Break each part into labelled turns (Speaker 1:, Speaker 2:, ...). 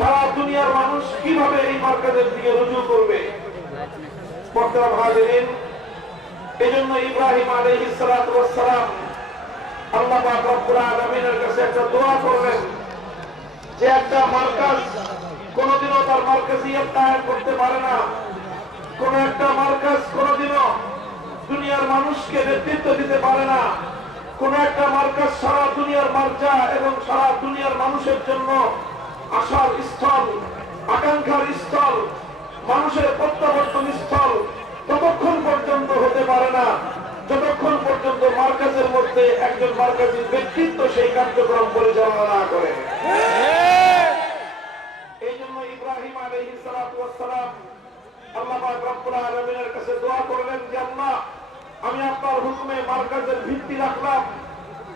Speaker 1: সারা দুনিয়ার মানুষ কীভাবে এই মার্কাজের দিকে রুজু করবে? কোনোদিনও তার মার্কাজিয়ত কায়েম করতে পারে না। কোন একটা মার্কাজ কোনোদিনও দুনিয়ার মানুষকে নেতৃত্ব দিতে পারে না। কোন একটা মার্কাজ সারা দুনিয়ার মার্জা এবং সারা দুনিয়ার মানুষের জন্য আশার স্থল আকাঙ্ক্ষার স্থল মানুষের প্রত্যাবর্তন স্থল ততক্ষণ পর্যন্ত হতে পারে না। যতক্ষণ পর্যন্ত মার্কাজের মধ্যে একজন মার্কাজের ব্যক্তিত্ব সেই কার্যক্রম পরিচালনা না করে। এই জন্য ইব্রাহিম সালাম আল্লাহ রব্বুল আলামিনের কাছে দোয়া করলেন যে আল্লাহ আমি আপনার হুকুমে মার্কাজের ভিত্তি রাখলাম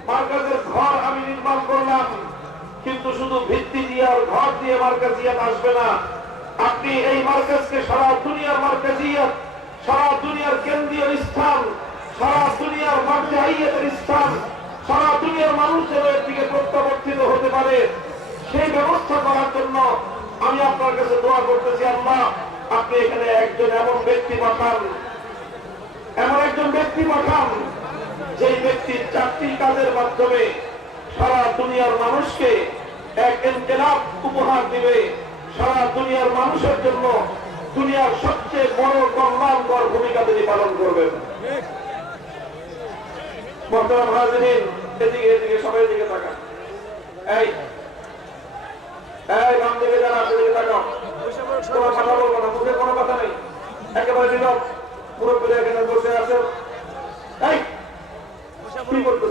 Speaker 1: মার্কাজের ঘর আমি নির্মাণ করলাম। কিন্তু শুধু ভিত্তি দিয়ে আর ঘর দিয়ে মার্কাজিয়াত আসবে না। আপনি এই মার্কাজকে সারা দুনিয়ার মার্কাজিয়াত সারা দুনিয়ার কেন্দ্রীয় স্থান, সারা দুনিয়ার মার্জাহিয়াতের স্থান, সারা দুনিয়ার মানুষ যেন এর দিকে প্রত্যাবর্তিত হতে পারে। সেই ব্যবস্থা করার জন্য আমি আপনার কাছে দোয়া করতেছি, আল্লাহ, আপনি এখানে একজন এমন ব্যক্তি পাঠান। এমন একজন ব্যক্তি পাঠান, যেই ব্যক্তির চারটি কাজের মাধ্যমে সারা দুনিয়ার মানুষকে এক ইনকেলাব উপহার দিবে। সারা দুনিয়ার মানুষের জন্য দুনিয়ার সবচেয়ে বড় কল্যাণকর ভূমিকা তিনি পালন করবেন। বর্তমান এদিকে এদিকে, সবাই এই কথা নেই। একেবারে পুরোপুরি বসে আছে এই, কি করতেছে যে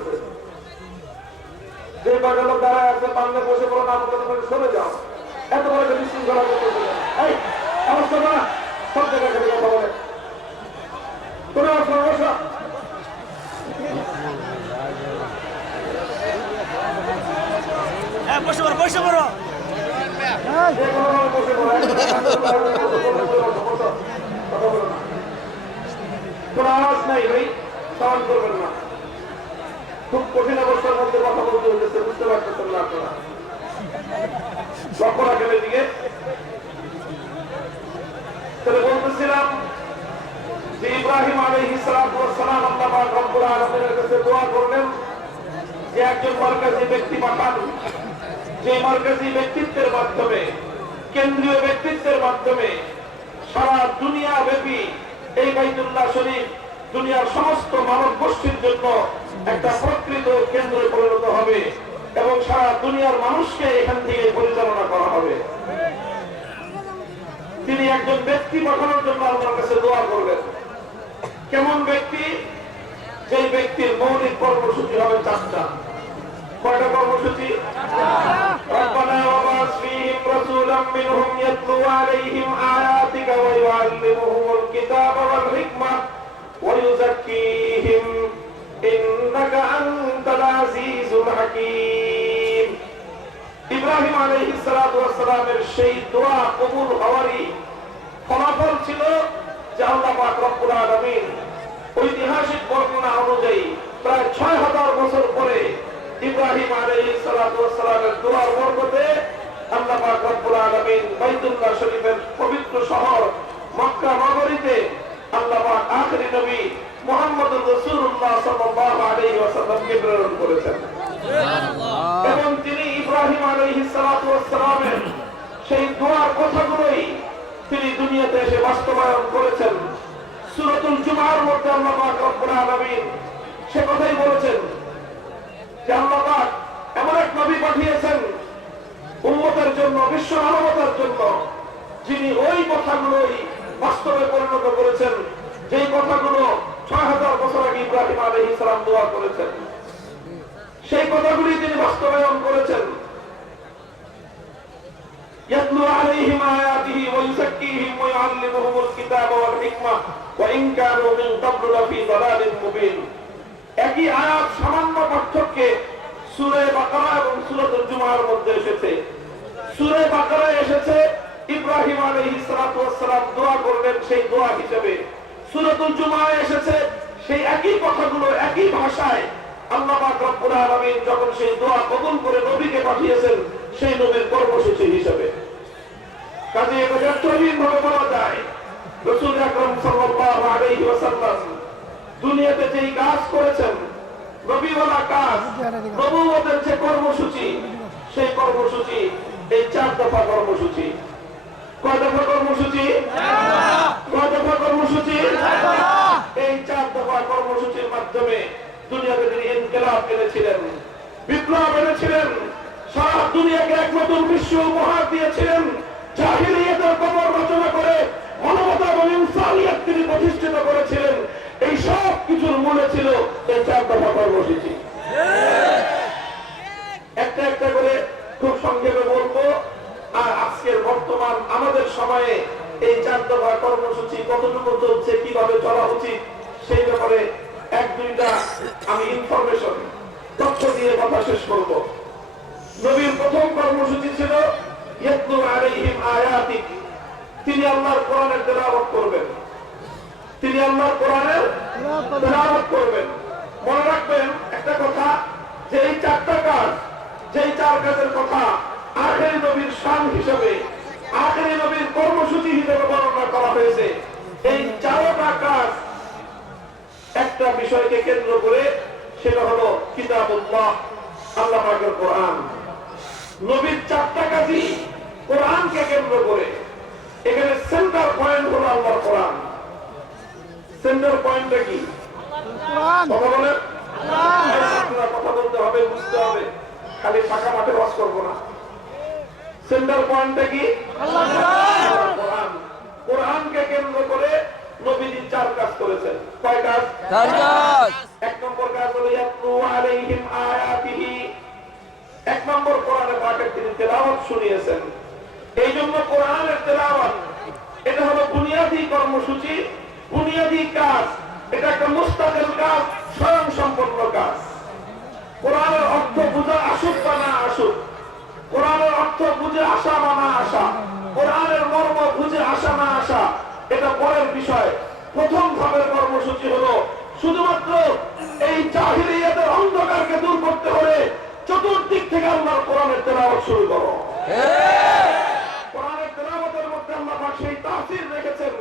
Speaker 1: কয়টা লোক দাঁড়ায় আছে পারলে বসে পড়ো না মতো করে সরে যাও। এত বড় একটা বিশৃঙ্খলা এই অবস্থা না সব জায়গায় খালি কথা বলে। কোনো সমস্যা
Speaker 2: বসে। পড়ো বসে পড়ো।
Speaker 1: যে বসে পড়ো কোনো আওয়াজ নাই ভাই সাউন্ড করবেন না। খুব কঠিন অবস্থার মধ্যে কথা বলতে হচ্ছে বুঝতে পারতেছেন না আপনারা। লক্ষ্য এদিকে। তাহলে বলতেছিলাম ইব্রাহিম আলাইহিস সালাতু ওয়াস সালাম আল্লাহ রব্বুল আলামিনের কাছে দোয়া করলেন যে একজন মার্কাজি ব্যক্তি পাঠান, যে মার্কাজি ব্যক্তিত্বের মাধ্যমে, কেন্দ্রীয় ব্যক্তিত্বের মাধ্যমে সারা দুনিয়া ব্যাপী এই বাইতুল্লাহ শরীফ দুনিয়ার সমস্ত মানব গোষ্ঠীর জন্য একটা প্রকৃত কেন্দ্রে পরিণত হবে এবং সারা দুনিয়ার মানুষকে এখান থেকে পরিচালনা করা হবে তিনি একজন ব্যক্তি পাঠানোর জন্য আল্লাহর কাছে দোয়া করবেন কেমন ব্যক্তি যে ব্যক্তির মৌলিক কর্মসূচি হবে চারটা কয়টা কর্মসূচি ربنا وبعث فيهم رسولا منهم يتلو عليهم آياتك ويعلمهم الكتاب والحكمة ويزكيهم إنك أنت العزيز الحكيم ইব্রাহিম আলাইহিস সালাতু ওয়াস সালামের সেই দোয়া কবুল হওয়ারই ফলাফল ছিল যে আল্লাহ পাক রব্বুল আলামিন ঐতিহাসিক বর্ণনা অনুযায়ী প্রায় ছয় হাজার বছর পরে ইব্রাহিম আলাইহিস সালাতু ওয়াস সালামের দোয়ার বরকতে আল্লাহ পাক রব্বুল আলামিন বাইতুল্লাহ শরীফের পবিত্র শহর মক্কা নগরীতে আল্লাহ পাক নবী মুহাম্মদুর রাসূলুল্লাহ সাল্লাল্লাহু আলাইহি ওয়াসাল্লামকে প্রেরণ করেছেন। এবং তিনি ইব্রাহিম আলাইহিস সালাতু ওয়াস সেই দোয়ার কথাগুলোই তিনি দুনিয়াতে এসে বাস্তবায়ন করেছেন। সূরাতুল জুমার মধ্যে আল্লাহ পাক রব্বুল আলামিন সে কথাই বলেছেন যে আল্লাহ পাক এমন এক নবী পাঠিয়েছেন উম্মতের জন্য বিশ্ব মানবতার জন্য যিনি ওই কথাগুলোই বাস্তবে পরিণত করেছেন যেই কথাগুলো ছয় হাজার বছর আগে ইব্রাহিম আলাইহিস সালাম দোয়া করেছেন সেই কথাগুলি তিনি বাস্তবায়ন করেছেন يتلو عليهم آياته ويزكيهم ويعلمهم الكتاب والحكمة وإن كانوا من قبل لفي ضلال مبين একই আয়াত সামান্য পার্থক্যে সুরে বাকারা এবং সুরতুল জুমার মধ্যে এসেছে সুরে বাকারায় এসেছে ইব্রাহিম আলাইহিস দোয়া করলেন সেই দোয়া হিসেবে। সুরতুল জুমায় এসেছে, সেই একই কথাগুলো একই ভাষায় দুনিয়াতে যেই কাজ করেছেন, নবীওয়ালা কাজ যে কর্মসূচি, সেই কর্মসূচি, এই চার দফা কর্মসূচি। কয় দফা কর্মসূচি? কয় দফা কর্মসূচি? এই চার দফা কর্মসূচির মাধ্যমে দুনিয়াতে তিনি ইনকেলাব এনেছিলেন বিপ্লব এনেছিলেন সারা দুনিয়াকে এক নতুন বিশ্ব উপহার দিয়েছিলেন জাহিলিয়াতের কবর রচনা করে মানবতা এবং ইনসানিয়ত তিনি প্রতিষ্ঠিত করেছিলেন। এই সব কিছুর মূলে ছিল এই চার দফা কর্মসূচি। একটা একটা করে খুব সংক্ষেপে বলব আর আজকের বর্তমান আমাদের সময়ে এই চার কর্মসূচি কতটুকু চলছে, কীভাবে চলা উচিত, সেই ব্যাপারে এক, দুইটা আমি ইনফরমেশন তথ্য দিয়ে কথা শেষ করব। নবীর প্রথম কর্মসূচি ছিল তিনি আল্লাহর কোরআনের তেলাওয়াত করবেন। তিনি আল্লাহর কোরআনের তেলাওয়াত করবেন। মনে রাখবেন একটা কথা যে চারটা কাজ, যেই চার কাজের কথা আখেরি নবীর শান হিসেবে আখেরি নবীর কর্মসূচি হিসেবে বর্ণনা করা হয়েছে। এই চারটা কাজ একটা বিষয়কে কেন্দ্র করে সেটা হলো কিতাবুল্লাহ আল্লাহ পাকের কোরআন। নবীর চারটা কাজই কোরআনকে কেন্দ্র করে। এখানে সেন্টার পয়েন্ট হলো আল্লাহর কোরআন। সেন্টার পয়েন্টটা কি? কথা বলেন। কথা বলতে হবে বুঝতে হবে। খালি ফাঁকা মাঠে বাস করব না। সেন্টার পয়েন্টটা কি? কোরআন। কোরআনকে কেন্দ্র করে নবীজি চার কাজ করেছেন। কয় কাজ? এক নম্বর কাজ হলো ইয়াতলু আলাইহিম আয়াতিহি। এক নম্বর কোরআনের পাকের তিনি তেলাওয়াত শুনিয়েছেন। এই জন্য কোরআনের তেলাওয়াত এটা হলো বুনিয়াদী কর্মসূচি বুনিয়াদী কাজ। এটা একটা মুস্তাকিল কাজ স্বয়ং সম্পন্ন কাজ। কোরআনের অর্থ বুঝা আসুক বা না আসুক কোরআনের অর্থ বুঝে আসা বা না আসা। কোরআনের মর্ম বুঝে আসা, না আসা, এটা পরের বিষয়। প্রথম ধাপের কর্মসূচি হলো শুধুমাত্র এই জাহিলিয়াতের অন্ধকারকে দূর করতে হলে চতুর্দিক থেকে আল্লাহর কোরআনের তেলাওয়াত শুরু করো। কোরআনের তেলাওয়াতের মধ্যে আল্লাহ সেই তাসির রেখেছেন,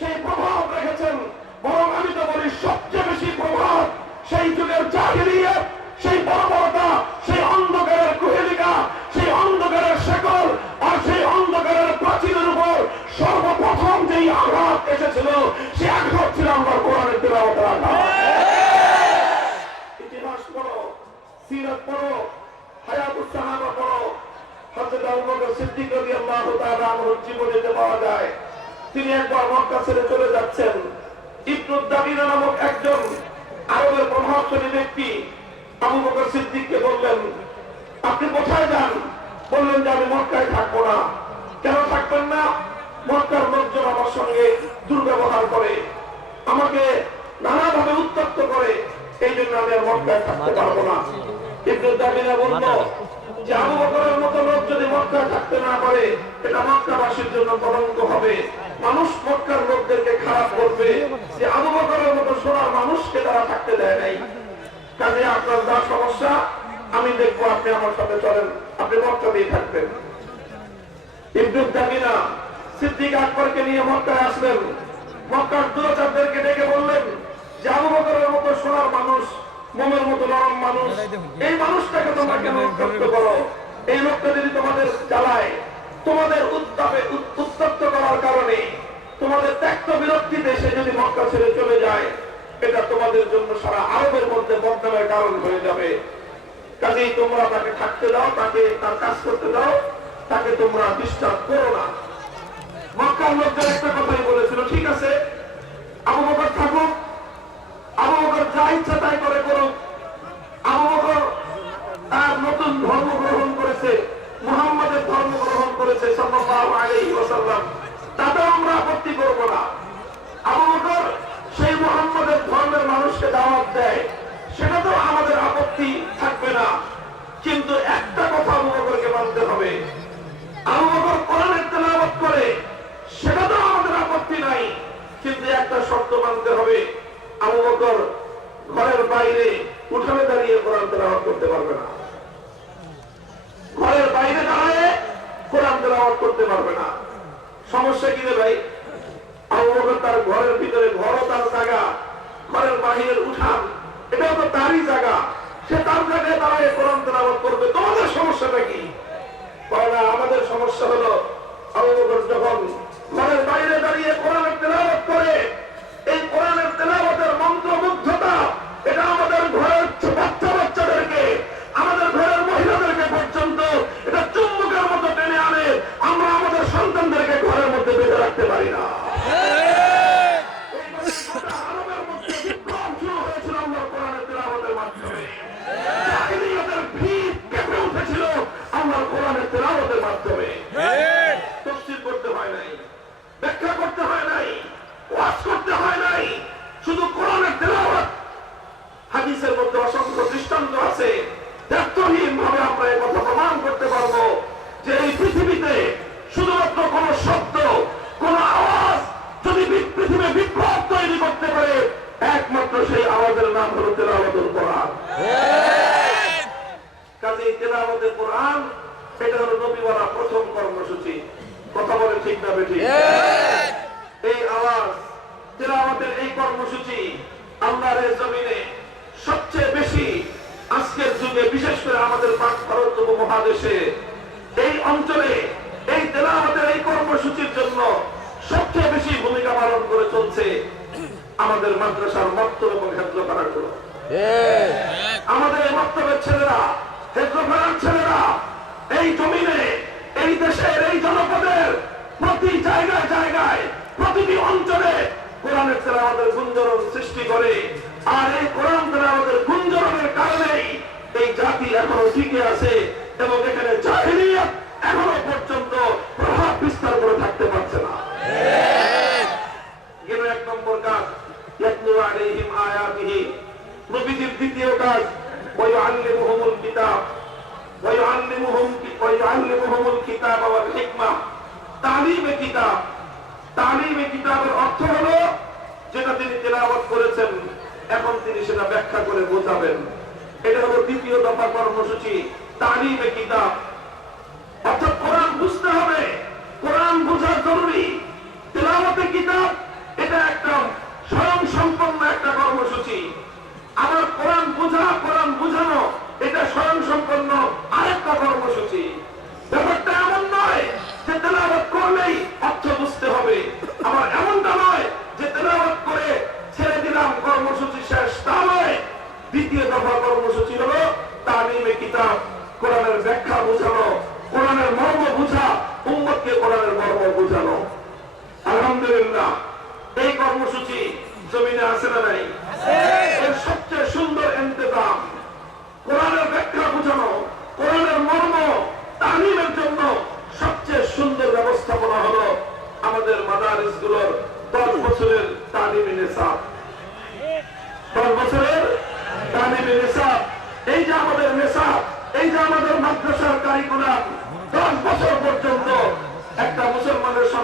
Speaker 1: সেই প্রভাব রেখেছেন। বরং আমি তো বলি, সবচেয়ে বেশি প্রভাব সেই যুগের জাহিলিয়াত, সেই বর্বরতা, সেই অন্ধকারের কুহেলিকা সেই অন্ধকারের শেকল আর সেই অন্ধকারের প্রাচীরের উপর সর্বপ্রথম যেই আঘাত এসেছিল, সে আঘাত ছিল আমার কোরআনের আঘাত ইতিহাস পড়ো, সিরাত পড়ো, হায়াতুস সাহাবা পড়ো। হযরত আবু বকর সিদ্দিক রাদিয়াল্লাহু তাআলা আনহুর জীবনীতে পাওয়া যায়, তিনি একবার মক্কা ছেড়ে চলে যাচ্ছেন। ইবনু দামিনা নামক একজন আরবের প্রভাবশালী ব্যক্তি আবু বকর সিদ্দিককে বললেন আপনি কোথায় যান? বললেন যে আমি মক্কায় থাকব না। কেন থাকবেন না? মক্কার লোকজন আমার সঙ্গে দুর্ব্যবহার করে, আমাকে নানাভাবে উত্তপ্ত করে। এই জন্য আমি আর মক্কায় থাকতে পারব না। ইবনু দামিনা বলল যে আবু বকরের মতো লোক যদি মক্কায় থাকতে না পারে, এটা মক্কাবাসীর জন্য কলঙ্ক হবে। মানুষ মক্কার লোকদেরকে খারাপ করবে যে আবু বকরের মতো সোনার মানুষকে তারা থাকতে দেয় নাই। কাজে আপনার যা সমস্যা আমি দেখব আপনি আমার সাথে চলেন, আপনি মক্কাতেই থাকবেন। ইবনুল দামিনা সিদ্দিক আকবরকে নিয়ে মক্কায় আসলেন। মক্কার দুরাচারদেরকে ডেকে বললেন, যে আবু বকরের মতো সোনার মানুষ, মোমের মতো নরম মানুষ, এই মানুষটাকে তোমরা কেন উত্তপ্ত করো? এই লোকটা যদি তোমাদের জ্বালায়, তোমাদের উত্তাপে উত্তপ্ত করার কারণে তোমাদের ত্যাক্ত বিরক্তি দেশে যদি মক্কা ছেড়ে চলে যায়, এটা তোমাদের জন্য সারা আরবের মধ্যে বদনামের কারণ হয়ে যাবে। কাজেই তোমরা তাকে থাকতে দাও, তাকে তার কাজ করতে দাও, তাকে তোমরা ডিস্টার্ব করো না। মক্কার লোকদের একটা কথাই বলেছিল, ঠিক আছে, আবু বকর থাকুক, আবু বকর যা ইচ্ছা তাই করে করুক। আবু বকর তার নতুন ধর্ম গ্রহণ করেছে, মুহাম্মাদের ধর্ম গ্রহণ করেছে সাল্লাল্লাহু আলাইহি ওয়াসাল্লাম। তাতেও আমরা আপত্তি করব না। আবু বকর সেই মুহাম্মাদের ধর্মের মানুষকে দাওয়াত দেয়। সেটা তো আমাদের আপত্তি থাকবে না। কিন্তু একটা কথা আবু মানতে হবে। আবু বকর কোরআনের তেলাওয়াত করে, সেটা তো আমাদের আপত্তি নাই। কিন্তু একটা শর্ত মানতে হবে, আবু ঘরের বাইরে উঠানে দাঁড়িয়ে কোরআন তেলাওয়াত করতে পারবে না। ঘরের বাইরে দাঁড়ায় কোরআন তেলাওয়াত করতে পারবে না। সমস্যা কি রে ভাই? আবু তার ঘরের ভিতরে ঘরও তার জায়গা, ঘরের বাহিরের উঠান। এটাও তো তারই জায়গা। সে তার জায়গায় দাঁড়ায় কোরআন তেলাবাদ করবে। তোমাদের সমস্যাটা কি? না, আমাদের সমস্যা হলো আবু বকর যখন ঘরের বাইরে দাঁড়িয়ে কোরআনের তেলাবাদ করে এই কোরআনের তেলাবতের মন্ত্রমুগ্ধতা এটা আমাদের ঘরের ছ- বাচ্চা বাচ্চাদেরকে আমাদের ঘরের মহিলাদেরকে পর্যন্ত এটা চুম্বকের মতো টেনে আনে আমরা আমাদের সন্তানদেরকে ঘরের মধ্যে বেঁধে রাখতে পারি না এই গোটা আরবের মধ্যে বিপ্লব শুরু হয়েছিল আল্লাহর কোরআনের তেলাওয়াতের মাধ্যমে জাহিলিয়াতের ভিত কেঁপে উঠেছিল আল্লাহর কোরআনের তেলাওয়াতের মাধ্যমে তফসির করতে হয় নাই ব্যাখ্যা করতে হয় নাই ওয়াজ করতে হয় নাই শুধু কোরআনের তেলাওয়াত হাদিসের মধ্যে অসংখ্য দৃষ্টান্ত আছে তথ্যহীন ভাবে আমরা এই কথা প্রমাণ করতে পারব যে এই পৃথিবীতে শুধুমাত্র কোন শব্দ কোন আওয়াজ যদি বি- পৃথিবী বিপ্লব তৈরি করতে পারে একমাত্র সেই আওয়াজের নাম হলো তেলাওয়াতুল কোরআন কাজে তেলাওয়াতে কোরআন এটা হলো নবীওয়ালা প্রথম কর্মসূচি কথা বলে ঠিক না বেঠিক এই আওয়াজ তেলাওয়াতের এই কর্মসূচি আল্লাহর এই জমিনে সবচেয়ে বেশি আজকের যুগে বিশেষ করে আমাদের পাক ভারত উপমহাদেশে এই অঞ্চলে এই তেলাওয়াতের এই কর্মসূচির জন্য সবচেয়ে বেশি ভূমিকা পালন করে চলছে আমাদের মাদ্রাসার মক্তব এবং হেদ্রপাড়াগুলো আমাদের এই মক্তবের ছেলেরা হেদ্রপাড়ার ছেলেরা এই জমিনে এই দেশের এই জনপদের প্রতি জায়গায় জায়গায় প্রতিটি অঞ্চলে কোরআনের তেলাওয়াতের গুঞ্জরণ সৃষ্টি করে। আর এই কোরআন তেলাওয়াতের গুঞ্জরণের কারণেই এই জাতি এখনও টিকে আছে এবং এখানে জাহিলিয়াত এখনও পর্যন্ত প্রভাব বিস্তার করে থাকতে পারছে না। গেল এক নম্বর কাজ ইয়াতলু আলাইহিম আয়াতিহি। নবীজির দ্বিতীয় কাজ ওয়ায়ুআল্লিমুহুমুল কিতাব। অর্থ হলো যেটা তিনি তেলাওয়াত করেছেন, এখন তিনি সেটা ব্যাখ্যা করে বোঝাবেন। এটা হলো দ্বিতীয় দফা কর্মসূচি, তালিমে কিতাব। অর্থাৎ কোরআন বুঝতে হবে। কোরআন বোঝা জরুরি। তেলাওয়াতে কিতাব, এটা একটা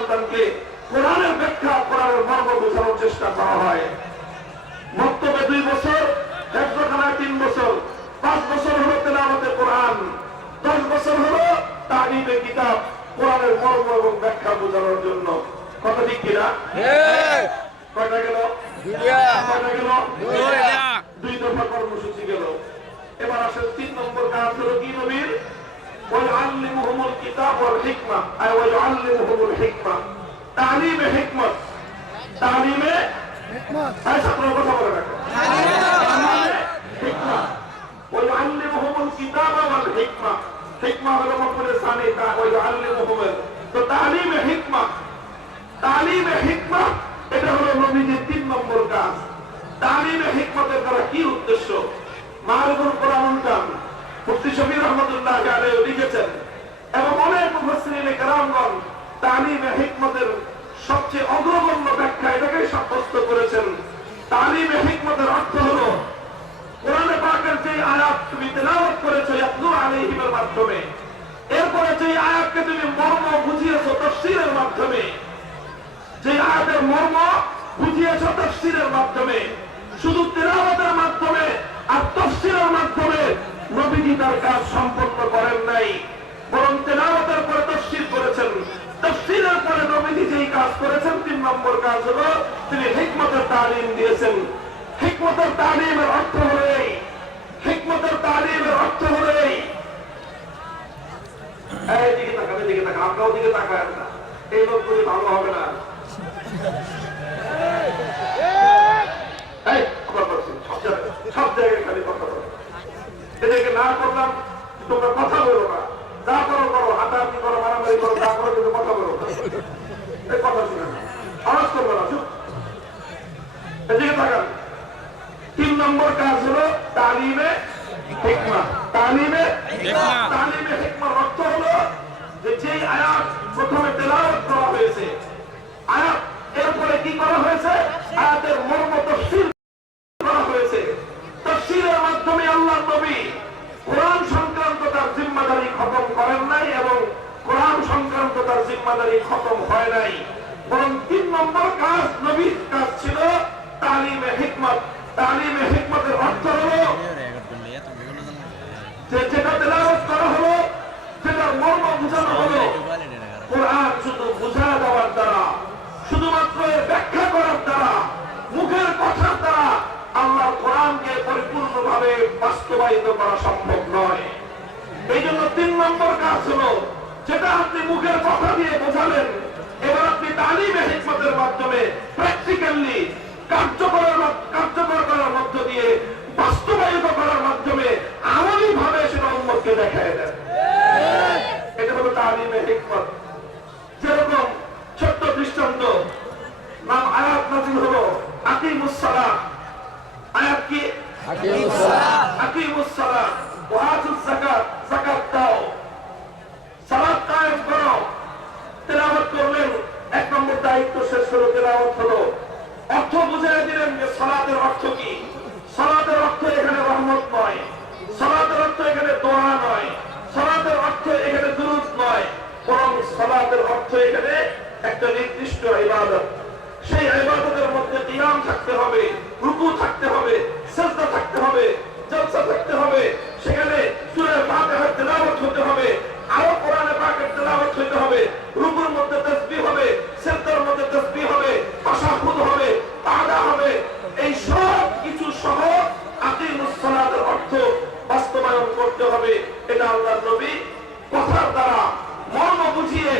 Speaker 1: সন্তানকে কোরআনের ব্যাখ্যা কোরআনের মর্ম বোঝানোর চেষ্টা করা হয়। বক্তব্যে দুই বছর হেফজখানায় তিন বছর পাঁচ বছর হলো তেলাওয়াতে কোরআন দশ বছর হলো তালিমে কিতাব কোরআনের মর্ম এবং ব্যাখ্যা বোঝানোর জন্য। কথা ঠিক কিনা? কয়টা গেল? কয়টা গেল? দুই দফা কর্মসূচি গেল। এবার আসলে তিন নম্বর কাজ হলো কি নবীর? ويعلمهم الكتاب والحكمة أي ويعلمهم الحكمة تعليم حكمة تعليم هاي ছাত্র কথা বলে রাখো حكمة ويعلمهم الكتاب والحكمة حكمة হলো মফুলের সানি তা ويعلمهم তো تعليم حكمة تعليم حكمة এটা হলো নবীজির তিন নম্বর কাজ তালিমে হিকমতের দ্বারা কি উদ্দেশ্য মাহরুবুল কোরআন কাম মুফতি শফির রহমতুল্লাহ আলাইহি লিখেছেন, এবং অনেক মুফাসসিরিনে কেরামগণ তালিমে হিকমতের সবচেয়ে অগ্রগণ্য ব্যাখ্যা এটাকেই সাব্যস্ত করেছেন। তালিমে হিকমতের অর্থ হলো, কোরআনে পাকের যে আয়াত তুমি তেলাওয়াত করেছ, ইয়াতলু আলাইহিমের মাধ্যমে, এরপরে যে আয়াতকে তুমি মর্ম বুঝিয়েছো তাফসীরের মাধ্যমে যে আয়াতের মর্ম বুঝিয়েছ তফসিরের মাধ্যমে, শুধু তেলাওয়াতের মাধ্যমে আর তফসিরের মাধ্যমে নবীজি তার কাজ সম্পন্ন করেন নাই, বরং তেলাওয়াতের পরে তফসির করেছেন। তফসিরের পরে নবীজি যেই কাজ করেছেন, তিন নম্বর কাজ হলো তিনি হিকমতের তালিম দিয়েছেন। হিকমতের তালিমের অর্থ হলো হিকমতের তালিমের অর্থ হলো এই। দিকে তাকান দিকে তাকান, আপনাও দিকে তাকায় না। এই লোকগুলি ভালো হবে না এই, কথা বলছি, সব জায়গায় সব জায়গায় খালি কথা বলো এদেরকে না করলাম তোমরা কথা বলো না। যা করো করো হাতাহাতি করো মারামারি করো যা করো কিন্তু কথা বলো এই কথা শুনে না করব না চুপ এদিকে তিন নম্বর কাজ হলো তালিমে হিকমা। তালিমে তালিমে হিকমার অর্থ হলো যে যেই আয়াত প্রথমে তেলাওয়াত করা হয়েছে আয়াত এরপরে কি করা হয়েছে? আয়াতের মর্ম তফসিল করা হয়েছে তফসিলের মাধ্যমে আল্লাহ নবী কোরআন সংক্রান্ত তার জিম্মাদারি খতম করেন নাই এবং কোরআন সংক্রান্ত তার জিম্মাদারি খতম হয় নাই। বরং তিন নম্বর কাজ নবীর কাজ ছিল তালিমে হিকমত। তালিমে হিকমতের অর্থ হলো যেটা তেলাওয়াত করা হলো, যেটার মর্ম বোঝানো হলো, কোরআন শুধু বুঝা দেওয়ার দ্বারা, শুধুমাত্র ব্যাখ্যা করার দ্বারা, মুখের কথার দ্বারা আল্লাহ কোরআনকে পরিপূর্ণভাবে বাস্তবায়িত করা সম্ভব নয়। এই জন্য তিন নম্বর কাজ হলো যেটা আপনি মুখের কথা দিয়ে বোঝালেন এবার আপনি তালিমে হিকমতের মাধ্যমে প্র্যাকটিক্যালি কার্যকরের মা- কার্যকর করার মধ্য দিয়ে বাস্তবায়িত করার মাধ্যমে আমলি ভাবে সেটা উন্মতকে দেখায় দেন। এটা হলো তালিমে হিকমত। যেরকম ছোট্ট দৃষ্টান্ত নাম আয়াত নাজিল হলো আকিমুস আয়াত কি? আকিমুস সালাম ওয়াতুজ যাকাত। যাকাত দাও। সালাত কায়েম করো। তেলাওয়াত করলেন এক নম্বর দায়িত্ব শেষ হলো, তেলাওয়াত হলো। অর্থ দিলেন যে অর্থ কি? অর্থ এখানে রহমত নয়। অর্থ এখানে দোয়া নয়। অর্থ এখানে দুরুদ নয়। বরং অর্থ এখানে একটা নির্দিষ্ট ইবাদত। সেই ইবাদতের মধ্যে কিয়াম থাকতে হবে, রুকু থাকতে হবে, সেজদা থাকতে হবে, জলসা থাকতে হবে। সেখানে তেলাওয়াত হতে হবে। আরও কোরআনে পাকের তেলাওয়াত হতে হবে। রুকুর মধ্যে তাসবিহ হবে সেজদার মধ্যে তাসবিহ হবে, তাশাহুদ হবে তাআদা হবে। এই সব কিছু সহ আকিমুস সালাতের অর্থ বাস্তবায়ন করতে হবে। এটা আল্লাহর নবী কথার দ্বারা মর্ম বুঝিয়ে,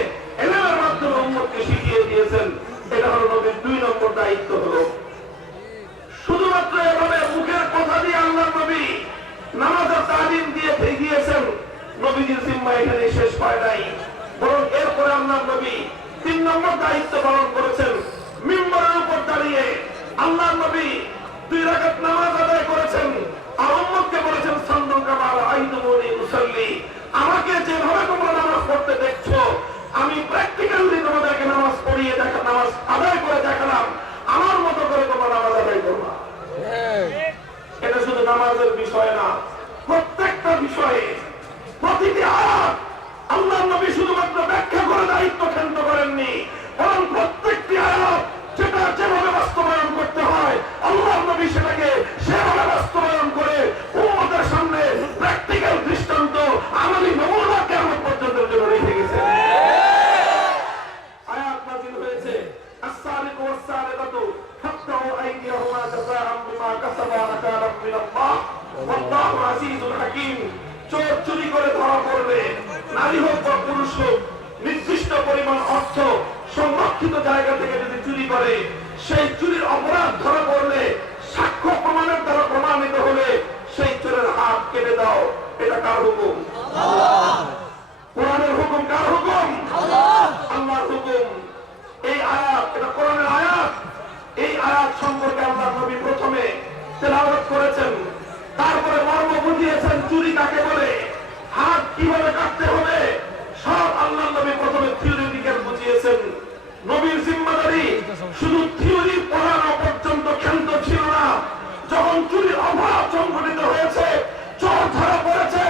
Speaker 1: এলেমের মাধ্যমে উম্মতকে শিখিয়ে দিয়েছেন। এটা হলো নবীর দুই নম্বর দায়িত্ব হলো। শুধুমাত্র এভাবে মুখের কথা দিয়ে আল্লাহ নবী নামাজের তালিম দিয়ে গিয়েছেন নবীজির জিম্মা এখানে শেষ হয় নাই। বরং এরপরে আল্লাহ নবী তিন নম্বর দায়িত্ব পালন করেছেন। মিম্বরের উপর দাঁড়িয়ে আল্লাহ নবী দুই রাকাত নামাজ আদায় করেছেন আর উম্মতকে বলেছেন সন্দন কামাল আইদুমনি মুসাল্লি আমাকে যেভাবে তোমরা নামাজ পড়তে দেখছ আমি প্র্যাকটিক্যালি তোমাদেরকে নামাজ পড়িয়ে দেখা নামাজ আদায় করে দেখালাম। আমার মতো করে তোমরা নামাজ আদায় করবা। এটা শুধু নামাজের বিষয় না প্রত্যেকটা বিষয়ে প্রতিটি আয়াত আল্লাহ নবী শুধুমাত্র ব্যাখ্যা করে দায়িত্ব ক্ষান্ত করেননি, বরং প্রত্যেকটি আয়াত যেটা যেভাবে বাস্তবায়ন করতে হয় আল্লাহ নবী সেটাকে সেভাবে বাস্তবায়ন করে উম্মতের সামনে প্র্যাকটিক্যাল দৃষ্টান্ত আমাদের নমুনা কেমন পর্যন্ত জন্য রেখে গেছে আয়াত নাযিল হয়েছে ফাক্তাউ আইদিয়াহুমা বিমা কাসাবা ওয়াল্লাহু আজিজুল হাকীম। চোর চুরি করে ধরা পড়বে। নারী হোক বা পুরুষ হোক, নির্দিষ্ট পরিমাণ অর্থ সংরক্ষিত জায়গা থেকে যদি চুরি করে, সেই চুরির অপরাধ ধরা পড়লে, সাক্ষ্য প্রমাণের দ্বারা প্রমাণিত হলে সেই চোরের হাত কেটে দাও। এটা কার হুকুম? কোরআনের হুকুম কার হুকুম? আল্লাহর হুকুম। এই আয়াত, এটা কোরআনের আয়াত। এই আয়াত সম্পর্কে আল্লাহ নবী প্রথমে তেলাওয়াত করেছেন। তারপরে মর্ম বুঝিয়েছেন চুরি কাকে বলে, হাত কীভাবে কাটতে হবে, সব আল্লাহ নবী প্রথমে থিওরিটিক্যাল বুঝিয়েছেন। নবীর জিম্মাদারি শুধু থিওরি পড়ানো পর্যন্ত ক্ষান্ত ছিল না, যখন চুরির অভাব সংঘটিত হয়েছে চোর ধরা পড়েছে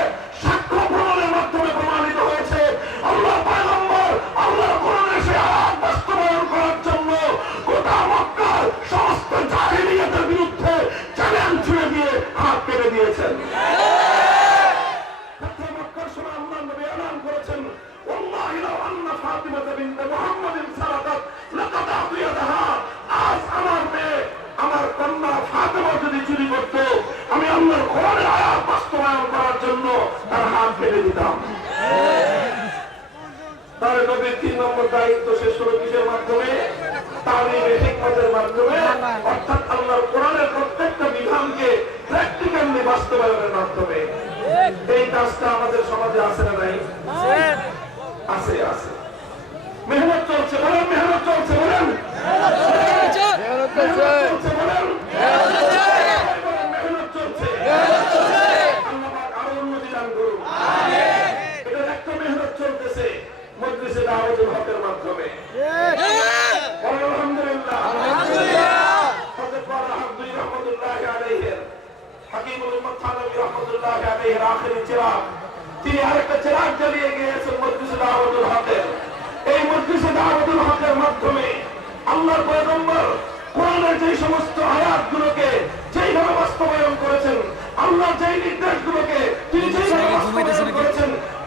Speaker 1: মজলিসে দাওয়াতুল হকের মাধ্যমে। বলেন আলহামদুলিল্লাহ। হযরত ওয়ালা আব্দুল রহমাতুল্লাহ আলাইহির হাকিমুল উম্মাত থানবী রহমাতুল্লাহ আলাইহির আখিরি চিরাগ তিনি আরেকটা চিরাগ জ্বালিয়ে গিয়েছেন মজলিসে দাওয়াতুল হকের এই মজলিসে দাওয়াতুল হকের মাধ্যমে আল্লাহর পয়গম্বর কোরআনের যে সমস্ত আয়াতগুলোকে যেইভাবে বাস্তবায়ন করেছেন আল্লাহ যেই নির্দেশগুলোকে তিনি যেইভাবে বাস্তবায়ন করেছেন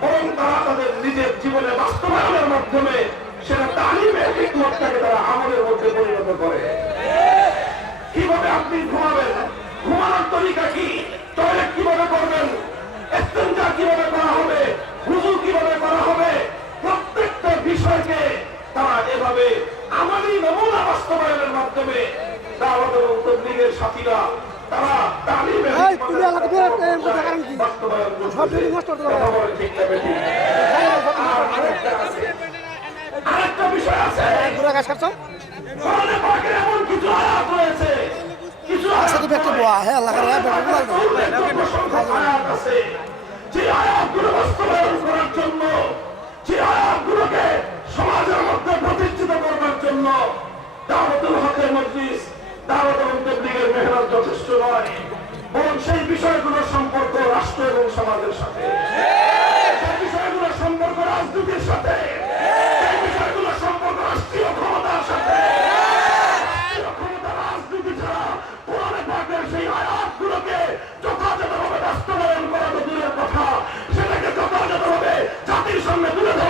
Speaker 1: বরং তারা তাদের নিজের জীবনে বাস্তবায়নের মাধ্যমে সেটা তালিমে হিকমতটাকে তারা আমলের মধ্যে পরিণত করে। কীভাবে আপনি ঘুমাবেন? ঘুমানোর তরিকা কি? টয়লেট কীভাবে করবেন? ইস্তেঞ্জা কীভাবে করা হবে? হুজু কীভাবে করা হবে? প্রত্যেকটা বিষয়কে তারা এভাবে আমারই নমুনা বাস্তবায়নের মাধ্যমে দাওয়াত এবং তবলিগের সাথীরা
Speaker 2: তুমি আমাকে বিরাট এরকম কথা কারণ কি? সব। যদি নষ্ট করতে
Speaker 1: আরেকটা বিষয় আছে
Speaker 2: পুরা
Speaker 1: কিছু
Speaker 2: আচ্ছা, তুমি একটা বোয়া, হ্যাঁ, আল্লাহ।
Speaker 1: যে আয়াতগুলো বাস্তবায়ন করার জন্য যে আয়াতগুলোকে সমাজের মধ্যে প্রতিষ্ঠিত করবার জন্য দাওয়াতুল হকের মজলিস দাওয়াত তবলিগের মেহনত যথেষ্ট নয়। বরং সেই বিষয়গুলোর সম্পর্ক রাষ্ট্র এবং সমাজের সাথে। সেই বিষয়গুলোর সম্পর্ক রাজনীতির সাথে। সেটাকে যথাযথভাবে জাতির সামনে তুলে ধরা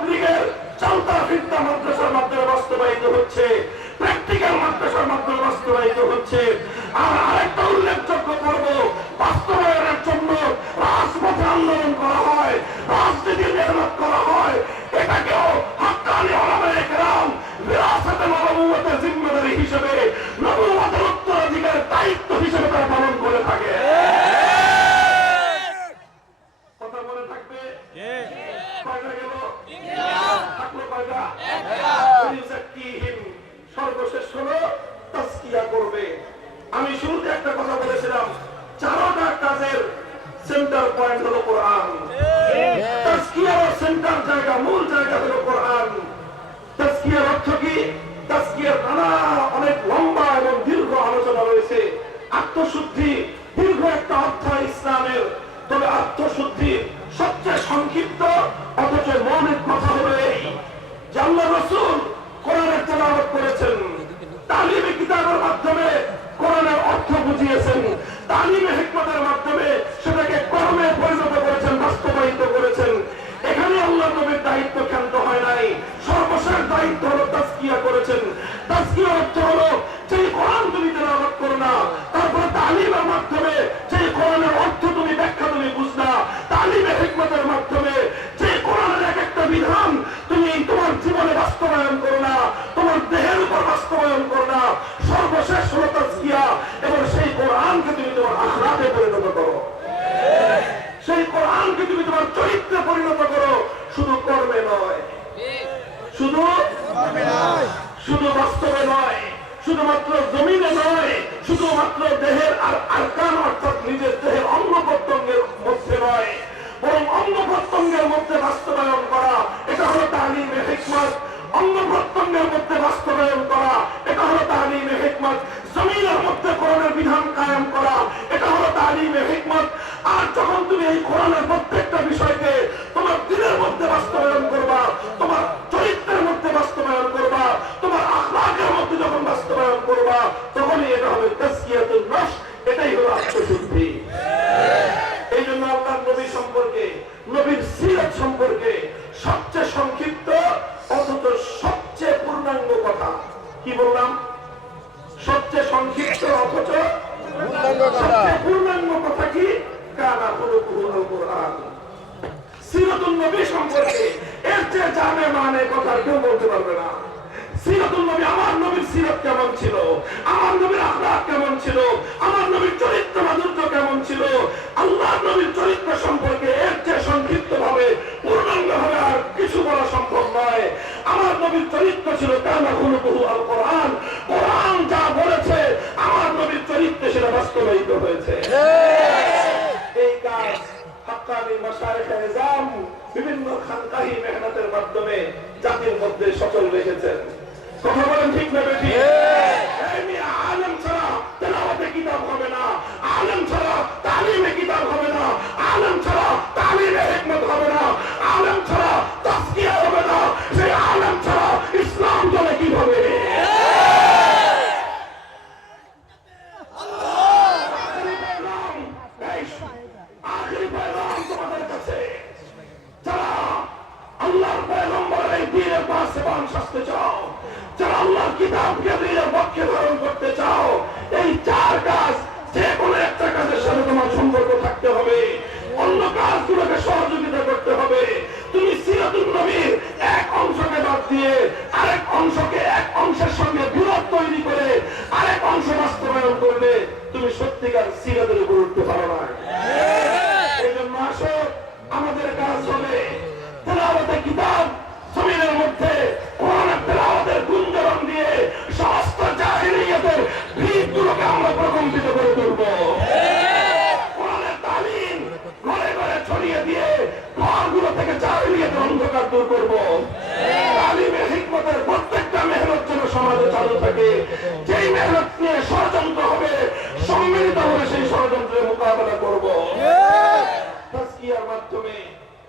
Speaker 1: আন্দোলন করা হয় রাজনীতির মেহনত করা হয়। কেরাম বিরাসতে নবুয়তের জিম্মেদারি হিসেবে নবুয়তের উত্তরাধিকারের দায়িত্ব হিসেবে তারা পালন করে থাকে কথা মনে থাকবে কয়টা গেল থাকল আমি শুরুতে একটা কথা বলেছিলাম, চারোটা কাজের সেন্টার পয়েন্ট হলো কোরআন। তাসকিয়ার সেন্টার জায়গা, মূল জায়গা হলো কোরআন। তাসকিয়ার অর্থ কি? তাসকিয়ার নানা অনেক লম্বা এবং দীর্ঘ আলোচনা রয়েছে। আত্মশুদ্ধি দীর্ঘ একটা অধ্যায় ইসলামের। তবে আত্মশুদ্ধি সবচেয়ে সংক্ষিপ্ত, অথচ মৌলিক কথা হলো এই। যে আল্লাহ মাধ্যমে সেটাকে এখানে সর্বশেষ দায়িত্ব হলো তাস্কিয়া করেছেন। তাস্কিয়া অর্থ হলো যেই কোরআন তুমি তেলাওয়াত করো না, তারপরে তালিমের মাধ্যমে যেই কোরআনের অর্থ তুমি ব্যাখ্যা তুমি বুঝনা তালিমে হিকমতের মাধ্যমে যে কোরআনের এক একটা বিধান শুধুমাত্র জমিনে নয়, শুধুমাত্র দেহের আর আরকান অর্থাৎ নিজের দেহের অঙ্গ প্রত্যঙ্গের মধ্যে নয়, বরং অঙ্গ প্রত্যঙ্গের মধ্যে বাস্তবায়ন করা, এটা হলো তালিমে হিকমত। অঙ্গ প্রত্যঙ্গের মধ্যে বাস্তবায়ন করা, এটা হলো তালিমে হিকমত। জমিনের মধ্যে কোরআনের বিধান কায়েম করা, এটা হলো তালিমে হিকমত। আর যখন তুমি এই কোরআনের প্রত্যেকটা বিষয়কে তোমার দিনের মধ্যে বাস্তবায়ন করবা, তোমার করবা তখনই এটা হবে তাজকিয়াতুন নফস এটাই হলো আত্মশুদ্ধি। এই জন্য আল্লাহ নবী সম্পর্কে নবীর সিরত সম্পর্কে সবচেয়ে সংক্ষিপ্ত অথচ সবচেয়ে পূর্ণাঙ্গ কথা। কি বললাম? সবচেয়ে সংক্ষিপ্ত অথচ সবচেয়ে পূর্ণাঙ্গ কথা কি? কানা হলো কুহুল কোরআন। সিরাতুল নবী সম্পর্কে এর চেয়ে জানে মানে কথা কেউ বলতে পারবে না। সিরাতুল নবী, আমার নবীর সিরাত কেমন ছিল? আমার নবীর আখলাক কেমন ছিল? আমার নবীর চরিত্র মাধুর্য কেমন ছিল? আল্লাহ নবীর চরিত্র সম্পর্কে এর চেয়ে সংক্ষিপ্ত ভাবে পূর্ণাঙ্গ ভাবে আর কিছু বলা সম্ভব নয়। আমার নবীর চরিত্র ছিল কানা হলো বহু আল কোরআন কোরআন যা বলেছে, আমার নবীর চরিত্রে সেটা বাস্তবায়িত হয়েছে। এই কাজ হাক্কানি মাশায়েখে নিজাম বিভিন্ন খানকাহি মেহনতের মাধ্যমে জাতির মধ্যে সচল রেখেছেন। কথা বলেন ঠিক না যেন সমাজে চালু থাকে যেই মেহনত নিয়ে ষড়যন্ত্র হবে সম্মিলিত হবে সেই ষড়যন্ত্রের মোকাবেলা করব তাজকিয়ার মাধ্যমে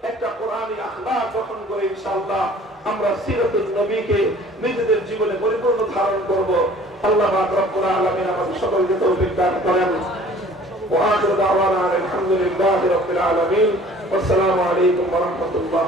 Speaker 1: একটা কোরআনী আখলাক গঠন করে ইনশাআল্লাহ আমরা সিরাতুল নবীকে নিজেদের জীবনে পরিপূর্ণ ধারণ করব আল্লাহ পাক রব্বুল আলামিন আমাদের সকলকে তৌফিক দান করেন وآخر دعوانا الحمد لله رب العالمين والسلام عليكم ورحمة الله